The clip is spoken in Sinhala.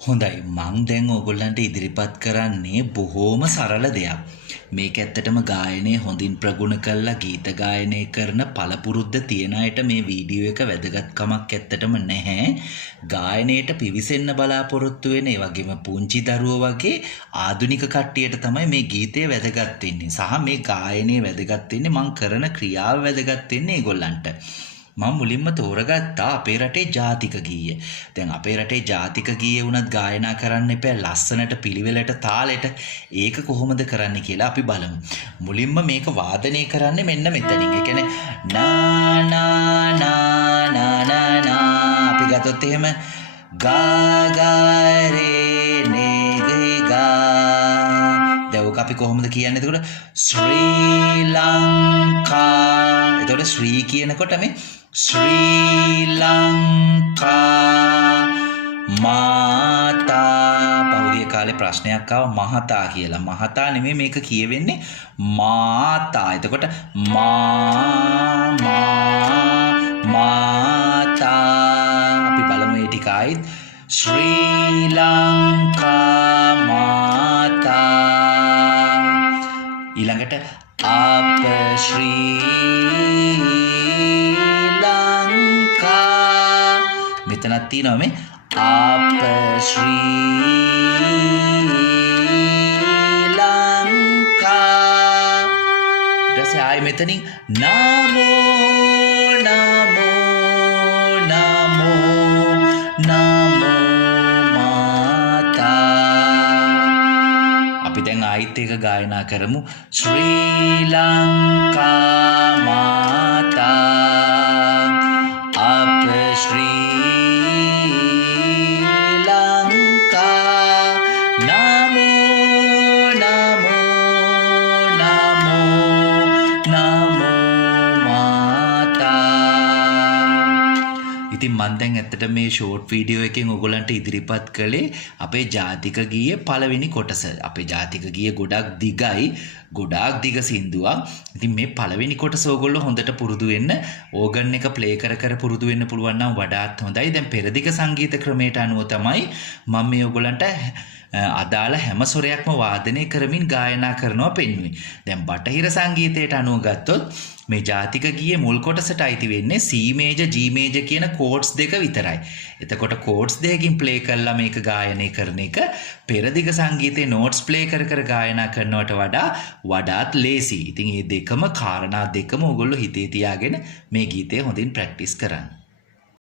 හොඳයි මං දැන් ඕගොල්ලන්ට ඉදිරිපත් කරන්නේ බොහෝම සරල දෙයක්. මේක ඇත්තටම ගායනය හොඳින් ප්‍රගුණ කළා ගීත ගායනය කරන පළපුරුද්ද තියන අයට මේ වීඩියෝ එක වැදගත්කමක් ඇත්තටම නැහැ. ගායනයට පිවිසෙන්න බලාපොරොත්තු වෙන ඒ වගේම පුංචි දරුවෝ වගේ ආධුනික කට්ටියට තමයි මේ ගීතය වැදගත් වෙන්නේ. සහ මේ ගායනය වැදගත් වෙන්නේ මං කරන ක්‍රියාව වැදගත් වෙන්නේ ඒගොල්ලන්ට. මම මුලින්ම තෝරගත්තා අපේ රටේ ජාතික ගීය. දැන් අපේ රටේ ජාතික ගීය වුණත් ගායනා කරන්න එපා ලස්සනට පිළිවෙලට තාලෙට. ඒක කොහොමද කරන්නේ කියලා අපි බලමු. මුලින්ම මේක වාදනය කරන්නේ මෙන්න මෙතනින්. ඒ කියන්නේ නා නා නා නා නා නා අපි ගත්තොත් එහෙම ගා ගා රේ නේ ගේ ගා. දැන් ඔක අපි කොහොමද කියන්නේ? එතකොට ශ්‍රී ලංකා. එතකොට ශ්‍රී කියනකොට මේ ශ්‍රී ලංකා මාතා. පහුගිය කාලේ ප්‍රශ්නයක් ආවා මහතා කියලා. මහතා නෙමෙයි මේක කියවෙන්නේ මාතා. එතකොට මාතා. අපි බලමු මේ ටික ආයිත් ශ්‍රී ලංකා මාතා. ඊළඟට අප ශ්‍රී මෙතනක් තියෙනවා මේ අප ශ්‍රී ලංකා. ඊට පස්සේ ආයෙ මෙතනින් නමෝ නමෝ නමෝ නමෝ මාතා. අපි දැන් ආයිත් ඒක ගායනා කරමු ශ්‍රී ලංකා මාතා අප ශ්‍රී ඉතින් මම දැන් ඇත්තට මේ ෂෝට් වීඩියෝ එකෙන් ඔයගොල්ලන්ට ඉදිරිපත් කළේ අපේ ජාතික ගීයේ පළවෙනි කොටස. අපේ ජාතික ගීය ගොඩක් දිගයි, ගොඩාක් දිග සින්දුවක්. ඉතින් මේ පළවෙනි කොටස ඔයගොල්ලෝ හොඳට පුරුදු වෙන්න, ඕගන් එක ප්ලේ කර කර පුරුදු වෙන්න පුළුවන් නම් වඩාත් හොඳයි. දැන් පෙරදිග සංගීත ක්‍රමයට අනුව තමයි මම මේ ඔයගොල්ලන්ට අදාළ හැම ස්වරයක්ම වාදනය කරමින් ගායනා කරනවා පෙන්වුවේ. දැන් බටහිර සංගීතයට අනුව ගත්තොත් මේ ජාතික ගීයේ මුල් කොටසට අයිති වෙන්නේ C මේජර් G මේජර් කියන කෝඩ්ස් දෙක විතරයි. එතකොට කෝඩ්ස් දෙකකින් ප්ලේ කරලා මේක ගායනය කරන එක පෙරදිග සංගීතයේ නෝට්ස් ප්ලේ කර කර ගායනා කරනවට වඩාත් ලේසි. ඉතින් මේ දෙකම කාරණා දෙකම ඔයගොල්ලෝ හිතේ තියාගෙන මේ ගීතය හොඳින් ප්‍රැක්ටිස් කරන්න.